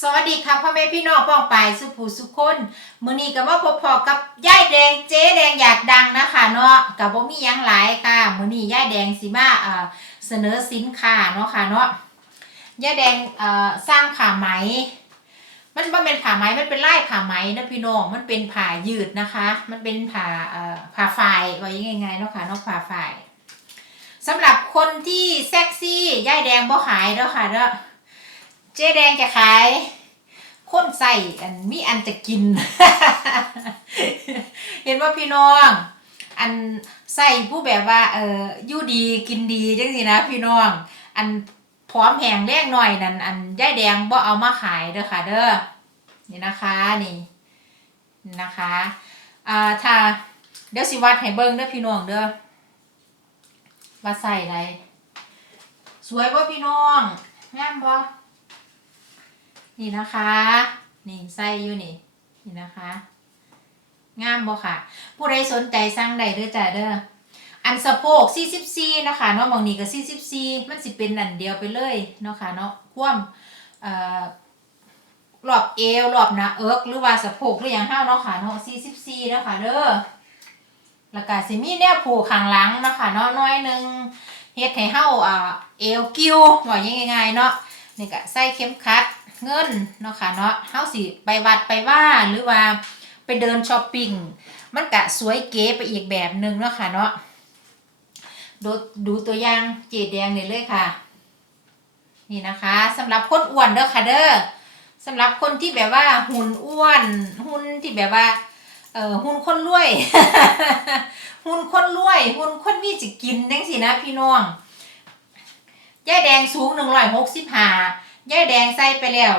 สวัสดีค่ะพ่อแม่พี่น้องป้องปายสุภูสุคนมื้อนี้ก็มาพบพอกับยายแดงเจ๊แดงอยากดังนะคะเนาะกับบ่มีหยังหลายค่ะมื้อนี้ยายแดงสิมาเอ่อเสนอสินค้าเนาะค่ะเนาะยายแดงเอ่อสร้างผ้าไหม มันบ่เป็นผ้าไหมมันเป็นลายผ้าไหมนะพี่น้องมันเป็นผ้ายืดนะคะ มันเป็นผ้าเอ่อผ้าฝ้ายว่ายังไงเนาะค่ะเนาะผ้าฝ้ายสำหรับคนที่เซ็กซี่ยายแดงบ่ขายเด้อค่ะเด้อ เจ๊แดงจะขายคนใส่อันมีอันจะกิน เห็นว่าพี่น้อง อันใส่ผู้แบบว่า เอออยู่ดีกินดีจังสินะพี่น้อง อันพร้อมแหงแรงหน่อยนั่นอันย่ายแดงบ่เอามาขายเด้อค่ะ เด้อนี่นะคะนี่นะคะอ่าถ้าเดี๋ยวสิวัดให้เบิ่งเด้อพี่น้องเด้อว่าใส่อะไรสวยบ่พี่น้องงามบ่ นี่นะคะ นี่ไส้อยู่นี่ นี่นะคะ งามบ่ค่ะ ผู้ใดสนใจสั่งได้เด้อจ้าเด้อ อันสะโพก44นะคะเนาะหมองนี้ก็44มันสิเป็นอันเดียวไปเลยเนาะค่ะเนาะความเอ่อรอบเอวรอบหน้าเอิกหรือว่าสะโพกหรือหยังเฮาเนาะค่ะเนาะ44นะคะเด้อแล้วก็สิมีแนวผูกข้างหลังนะคะเนาะน้อยนึงเฮ็ดให้เฮาอ่าเอวกิ้วว่าง่ายๆเนาะนี่ก็ใส่เข็มขัด เงินเนาะค่ะเนาะเฮาสิไปวัดไปว่าหรือว่าไปเดินช้อปปิ้งมันก็สวยเก๋ไปอีกแบบหนึ่งเนาะค่ะเนาะดูดูตัวอย่างเจดแดงนี่เลยค่ะ นี่นะคะสำหรับคนอ้วนเด้อค่ะเด้อสำหรับคนที่แบบว่าหุ่นอ้วน หุ่นที่แบบว่าเออหุ่นคนรวย หุ่นคนรวย หุ่นคนมีจะกินจังสินะพี่น้อง ยายแดงสูงหนึ่งร้อยหกสิบห้ายายแดงใส่ไปแล้ว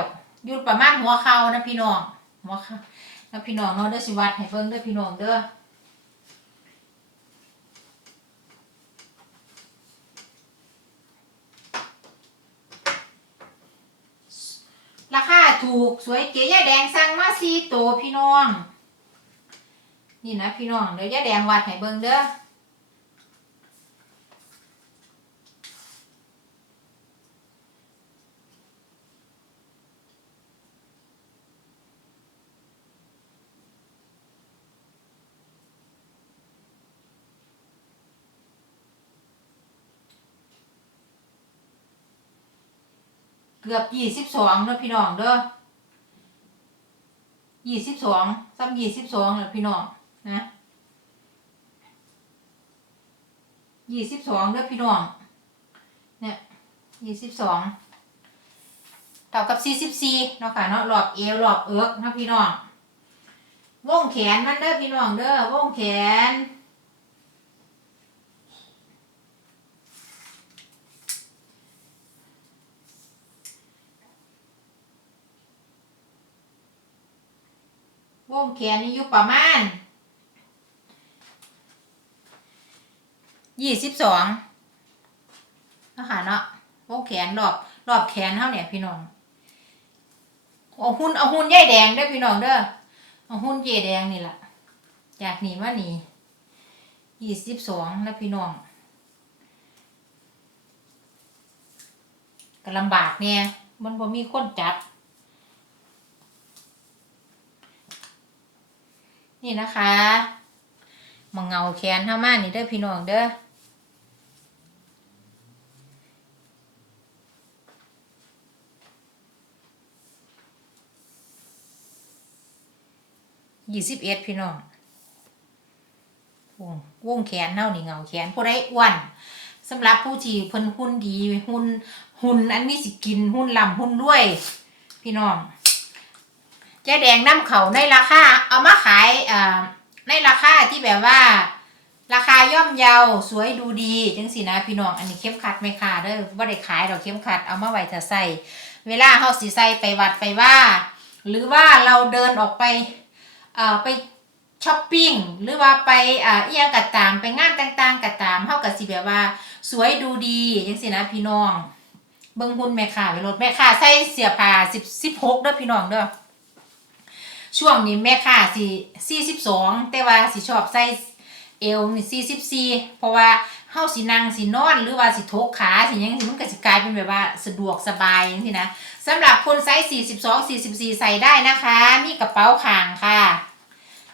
อยุดประมาณหัวเข่านะพี่น้องหัวเข่านะพี่น้องเนาะเด้อสิวัดให้เบิ่งเด้อพี่น้องเด้อราคาถูกสวยเก๋ยายแดงสั่งมาสี่ตัวพี่น้อง นี่นะพี่น้องเดี๋ยวยายแดงวัดให้เบิ่งเด้อ กือบยี่สิบสองเด้อพี่น้องเด้อยี่สิบสองซ้ำยี่สิบสองเด้อพี่น้องนะยี่สิบสองเด้อพี่น้อง เนี่ยยี่สิบสองเท่ากับสี่สิบสี่เนาะค่ะเนาะรอบเอวรอบเอิกเนาะพี่น้องวงแขนมันเด้อพี่น้องเด้อวงแขน วงแขนนี่อยู่ประมาณยี่สิบสองนะคะเนาะวงแขนรอบรอบแขนเท่าเนี่ยพี่น้องเอาหุ่นเอาหุ่นใยแดงเด้อพี่น้องเด้อเอาหุ่นใยแดงนี่แหละจากนี่มานี่ยี่สิบสองนะพี่น้องก็ลำบากเนี่ยมันบ่มีคนจับ นี่นะคะมังเงาแขนเท่ามานี่เด้อพี่น้องเด้อยี่สิบเอ็ดพี่น้องวงวงแขนเท่านี่เงาแขนผู้ใดอ้วนสำหรับผู้ที่เพิ่นหุ่นดีหุ่นหุ่นอันมีสิกินหุ่นลำหุ่นรวย พี่น้อง จ๊แดงน้ำเขาในราคาเอามาขายในราคาที่แบบว่า ราคาย่อมเยาสวยดูดีจังสินะพี่น้องอันนี้เข้มขัดไหมค่ะเด้อว่าได้ขายดอกเข้มขัดเอามาไว้ถ้าใส่เวลาเฮาสิใส่ไปวัดไปว่า หรือว่าเราเดินออกไปเอ่อไปช้อปปิ้งหรือว่าไปอ่าเอียงกัดตามไปงานต่างๆกัดตามเฮากับสิแบบว่า สวยดูดีจังสินะพี่น้องเบิ่งหุ่นแม่ค้าไปรถแม่ค้าใส่เสื้อผ้า10 16เด้อพี่น้องเด้อ ช่วงนี้แม่ค่ะสิสี่สิบสองแต่ว่าสิชอบใส่เอวนี่44เพราะว่าเฮาสินั่งสินอนหรือว่าสิโถกขาสิยังสิมันก็สิกลายเป็นแบบว่าสะดวกสบายจังซี่นะสำหรับคนไซส์42 44 ใส่ได้นะคะ มีกระเป๋าขางค่ะ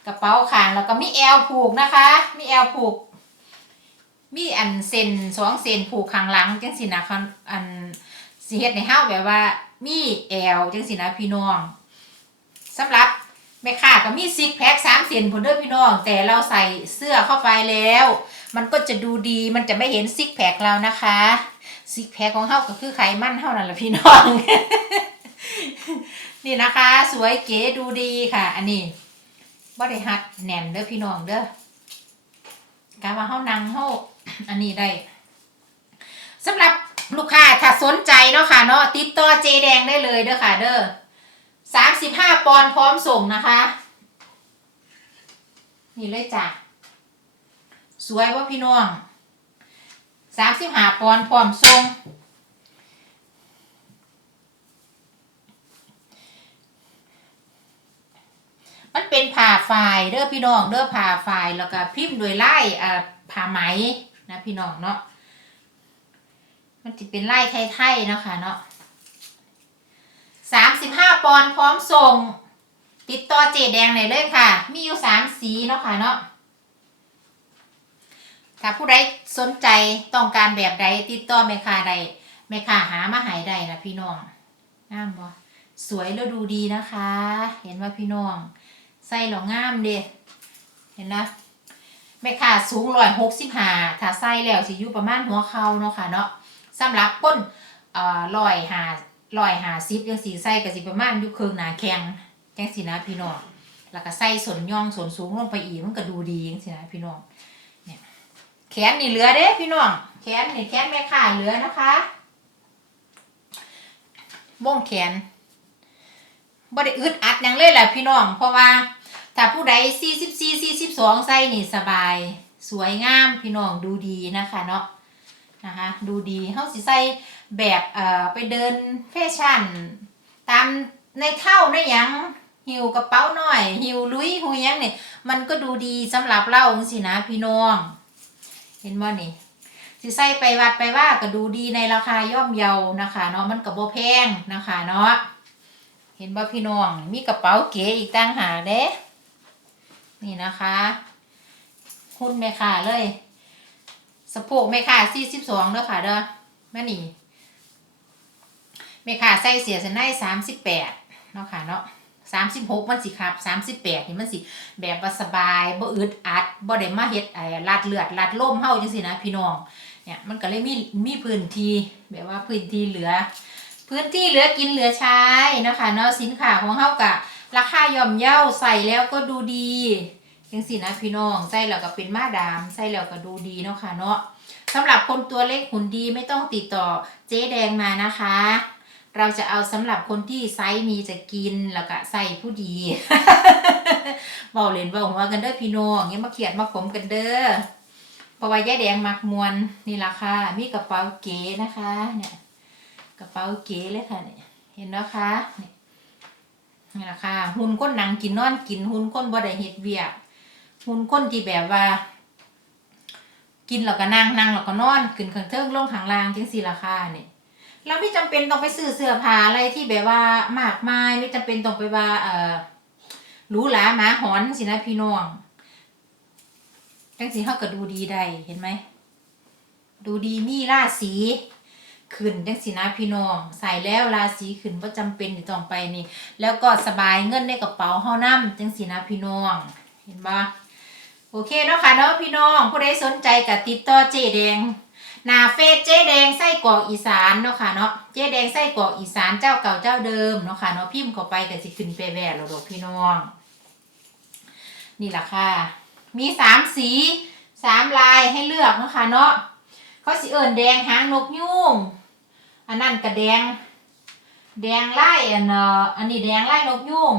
กระเป๋าขางแล้วก็มีแอลผูกนะคะ มีแอลผูก มีอันเส้นสองเส้นผูกข้างหลังจังสินะคันอันสิเฮ็ดในเฮาแบบว่า มีแอลจังสินะพี่น้องสำหรับ แม่ค้าก็มีซิกแพคสามเส้นพุ่นเด้อพี่น้อง แต่เราใส่เสื้อเข้าไปแล้ว มันก็จะดูดีมันจะไม่เห็นซิกแพคเรานะคะซิกแพคของเฮาก็คือไขมันเฮานั่นแหละพี่น้อง นี่นะคะ สวยเก๋ดูดีค่ะ อันนี้บ่ได้ฮัดแน่นเด้อพี่น้องเด้อกาว่าเฮานั่งเฮาอันนี้ได้สำหรับลูกค้าถ้าสนใจเนาะค่ะเนาะติดต่อเจแดงได้เลยเด้อค่ะ เด้อ สามสิบห้าปอนด์พร้อมส่งนะคะ นี่เลยจ้ะ สวยว่าพี่น้องสามสิบห้าปอนด์พร้อมส่งมันเป็นผ่าฝ่ายเด้อพี่น้องเด้อผ่าฝ่ายแล้วก็พิมพ์โดยไล่อ่าผ่าไหมนะพี่น้องเนาะมันจะเป็นไล่ไทยๆนะคะเนาะ สามสิบห้าปอนด์พร้อมส่ง ติดต่อเจแดงไหนเลยค่ะ มีอยู่สามสีเนาะค่ะเนาะถ้าผู้ใดสนใจต้องการแบบใดติดต่อแม่ค้าใดแม่ค้าหามาหายได้นะพี่น้องงามบ่สวยแล้วดูดีนะคะ เห็นว่าพี่น้องใส่แล้วงามเด้เห็นนะแม่ค้าสูงร้อยหกสิบห้าถ้าใส่แล้วสิอยู่ประมาณหัวเข่าเนาะค่ะเนาะสำหรับก้นเอ่อร้อยหา ร้อยหาสิบยังสีใส่ก็สิประมาณอยู่เครื่องหนาแข็งจังสินะพี่น้องแล้วก็ใส่ส่วนย่องส่วนสูงลงไปอีกมันก็ดูดีจังสินะพี่น้องเนี่ยแขนนี่เหลือเด้พี่น้องแขนนี่แขนแม่ค้าเหลือนะคะบ้งแขนบ่ได้อึดอัดยังเลยแหละพี่น้อง เพราะว่าถ้าผู้ใด44 42ใส่นี่สบาย สวยงามพี่น้องดูดีนะคะเนาะนะคะ ดูดีเฮาสิใส่ แบบเอ่อไปเดินแฟชั่น ตามในเท่าในยังหิวกระเป๋าหน่อย หิวลุยหูยังนี่มันก็ดูดีสำหรับเราจังซี่นะพี่น้อง เห็นบ่นี่สิใส่ไปวัดไปว่าก็ดูดีในราคาย่อมเยานะคะเนาะมันก็บ่แพงนะคะเนาะเห็นบ่พี่น้องมีกระเป๋าเก๋อีกต่างหาเด้นี่นะคะหุ้นแม่ค้าเลยสะโพกแม่ค้าสี่สิบสองเด้อค่ะเด้อแม่นี่ แม่ค้าใส่เสียสนได้สามสิบแปดเนาะค่ะเนาะสามสิบหกมันสิครับสามสิบแปดนี่มันสิ แบบว่าสบายบ่อึดอัดบ่ได้มาเฮ็ดไอ้ลัดเลือดลัดล่มเฮาจังซี่นะพี่น้องเนี่ยมันก็เลยมีมีพื้นที่แบบว่าพื้นที่เหลือ พื้นที่เหลือกินเหลือใช้นะคะเนาะสินค้าของเฮากะราคาย่อมเยาใส่แล้วก็ดูดีจังสินะพี่น้องใส่แล้วก็เป็นมาดามใส่แล้วก็ดูดีเนาะค่ะเนาะสำหรับคนตัวเล็กหุ่นดีไม่ต้องติดต่อเจ๊แดงมานะคะ เราจะเอาสำหรับคนที่ไซส์มีจะกินแล้วก็ใส่ผู้ดีเบาเล่นเบาหัวกันเด้อพี่น้องอย่ามาเขียดมาขมกันเด้อเพราะว่ายายแดงมักมวนนี่ล่ะค่ะมีกระเป๋าเก๋นะคะ เนี่ย กระเป๋าเก๋เลยค่ะเนี่ยเห็นแล้วคะนี่นี่แหละค่ะหุ่นก้นหนังกินนอนกินหุ่นก้นบ่ได้เฮ็ดเวียกหุ่นก้นที่แบบว่า กินแล้วก็นั่งนั่งแล้วก็นอนขึ้นข้างเทิงลงข้างล่างจังสี่ราคาเนี่ย เราไม่จำเป็นต้องไปซื้อเสื้อผ้าอะไรที่แบบว่ามากมายไม่จำเป็นต้องไปว่า เออหรูหราหมาหอนสินะพี่น้องจังสีเขาก็ดูดีได้เห็นไหมดูดีมีราศีขึ้นจังสินะพี่น้อง ใส่แล้วราศีขึ้นว่าจำเป็นที่ต้องไปนี่ แล้วก็สบายเงินในกระเป๋าเฮานำจังสินะพี่น้อง เห็นบ่โอเคเนาะค่ะเนาะพี่น้องผู้ใดสนใจก็ติดต่อเจแดง หน้าเฟซเจ๊แดงไส้กรอกอีสานเนาะค่ะเนาะเจ๊แดงไส้กรอกอีสานเจ้าเก่าเจ้าเดิมเนาะค่ะเนาะพิมพ์เข้าไปก็สิขึ้นไปแว่แล้วดอกพี่น้อง นี่แหละค่ะ มีสามสีสามลายให้เลือกเนาะค่ะเนาะเขาสิเอิ้นแดงหางนกยูงอันนั้นก็แดง แดงไล่อันเอ่ออันนี้แดงไล่นกยูง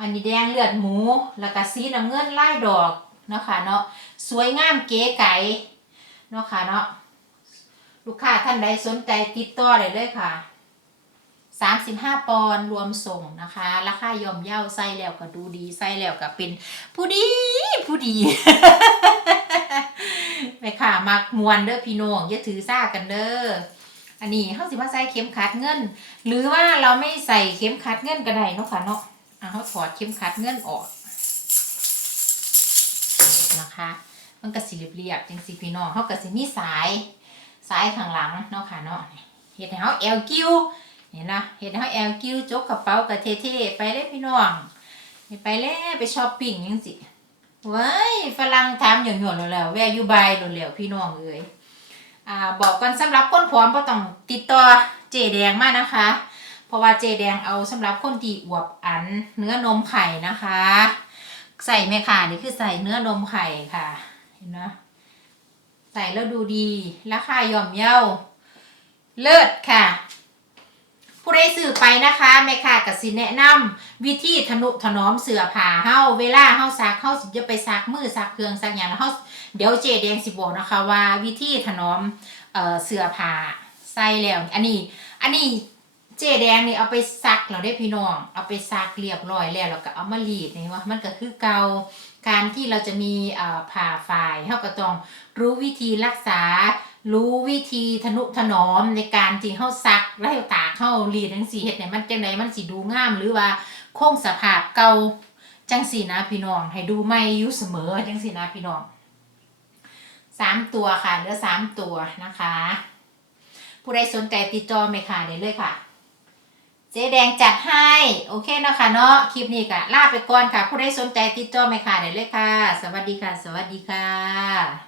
อันนี้แดงเลือดหมู แล้วก็สีน้ำเงินไล่ดอกเนาะค่ะเนาะสวยงามเก๋ไก๋ เนาะค่ะเนาะลูกค้าท่านใดสนใจติดต่อได้เลยค่ะ 35 ปอนด์รวมส่งนะคะ ราคาย่อมเย่าใส่แล้วก็ดูดีใส่แล้วก็เป็น ผู้ดีผู้ดีแม่ค่ะ มักมวนเด้อพี่น้องอย่าถือซ่ากันเด้ออันนี้เฮาสิมาใส่เข็มขัดเงิน หรือว่าเราไม่ใส่เข็มขัดเงินก็ได้เนาะค่ะเนาะอะเฮาถอดเข็มขัดเงินออกนะคะ มันก็สิเรียบๆจังซี่พี่น้องเฮาก็สิมีสายสายข้างหลังเนาะค่ะเนาะเฮ็ดให้เฮาแอลกิ้วเห็นนะเฮ็ดให้เฮาแอลกิ้วจกกระเป๋าก็เท่ๆไปเลยพี่น้องไปแล้วไปช้อปปิ้งจังซี่ว้ายฝรั่งถามหย่อนๆแล้วแวร์ยูบายแล้วพี่น้องเอ้ยอ่าบอกกันสำหรับคนผอมก็ต้องติดต่อเจแดงมานะคะ เพราะว่าเจแดงเอาสำหรับคนที่อวบอันเนื้อนมไข่นะคะ ใส่ไหมค่ะนี่คือใส่เนื้อนมไข่ค่ะ เห็นนะใส่แล้วดูดี ราคาย่อมเยาเลิศค่ะ ผู้ใดซื้อไปนะคะแม่ค่ะกสิแนะนำวิธีทนุถนอมเสื้อผ้าเฮาเวลาเฮาซักเฮาสิจะไปซักมือซักเครื่องซักอย่างแล้วเฮาเดี๋ยวเจแดงสิบอกนะคะว่า วิธีถนอมเอ่อเสื้อผ้าใส่แล้วอันนี้ อันนี้เจแดงนี่เอาไปซักแล้วได้พี่น้อง เอาไปซักเรียบร้อยแล้วแล้วก็เอามารีดนี่ว่ามันก็คือเกา การที่เราจะมีผ่าฝ่ายเฮาก็ต้องรู้วิธีรักษา รู้วิธีทนุถนอมในการที่เฮาซักแล้ตากเฮารีดจังซี่เฮ็ดให้มันจังไดมันสิดูงามหรือว่าคงสภาพเก่าจังซี่นะพี่น้อง ให้ดูใหม่อยู่เสมอจังซี่นะพี่น้องสามตัวค่ะเหลือสามตัวนะคะ ผู้ใดสนใจติดจอไหมค่ะได้เลยค่ะ จ๊แดงจัดให้ โอเคเนาะค่ะเนาะคลิปนี้ก็ลาไปก่อนค่ะ ผู้ใดสนใจติดจอไหมค่ะได้เลยค่ะ สวัสดีค่ะ สวัสดีค่ะ